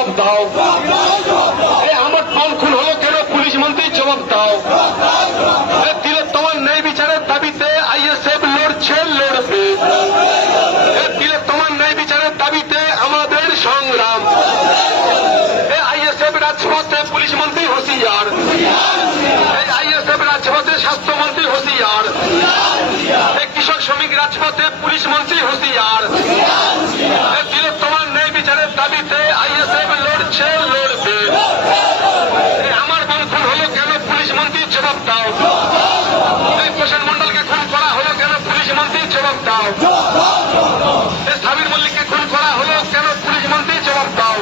জবাব দাও। আমার পান খুন হলো কেন? পুলিশ মন্ত্রী জবাব দাও। দিলে তোমার ন্যায় বিচারের দাবিতে আইএসএফ লড়ছে, লড়বে। দিলে তোমার ন্যায় বিচারের দাবিতে আমাদের সংগ্রাম। আইএসএফ রাজপথে পুলিশ মন্ত্রী হুঁশিয়ার। আইএসএফ রাজপথে স্বাস্থ্যমন্ত্রী হুঁশিয়ার। কৃষক শ্রমিক রাজপথে পুলিশ মন্ত্রী হুঁশিয়ার এ দিলে তোমার ন্যায় বিচারের দাবিতে আইএসএফ লড়ছে লড়বে এই আমার বোন খুন হলো কেন পুলিশ মন্ত্রী জবাব দাও এই প্রশান্ত মন্ডলকে খুন করা হলো কেন পুলিশ মন্ত্রী জবাব দাও এই সাবির মল্লিককে খুন করা হলো কেন পুলিশ মন্ত্রী জবাব দাও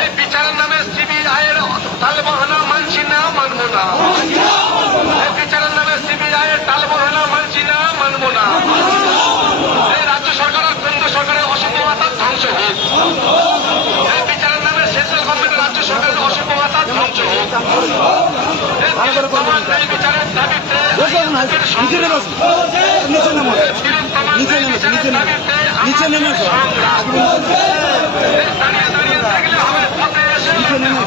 এই বিচারের নামে সিবিআই এর তালবাহানা মানছি না মানবো না এই বিচারের নামে সিবিআই এর তালবাহানা মানছি না মানবো না এই রাজ্য সরকার আর কেন্দ্র সরকারের অসম্ভবতা ধ্বংস হোক এই বিচারের নামে সেন্ট্রাল গভর্নমেন্টের রাজ্য সরকারের অসম্ভবতা হোক এই তিলোত্তমার ন্যায় বিচারের দাবিতে আইএসএফের নিচে নেমে। আসুন। নিচে নেমে নিচে নেমে নিচে নেমে নিচে নেমে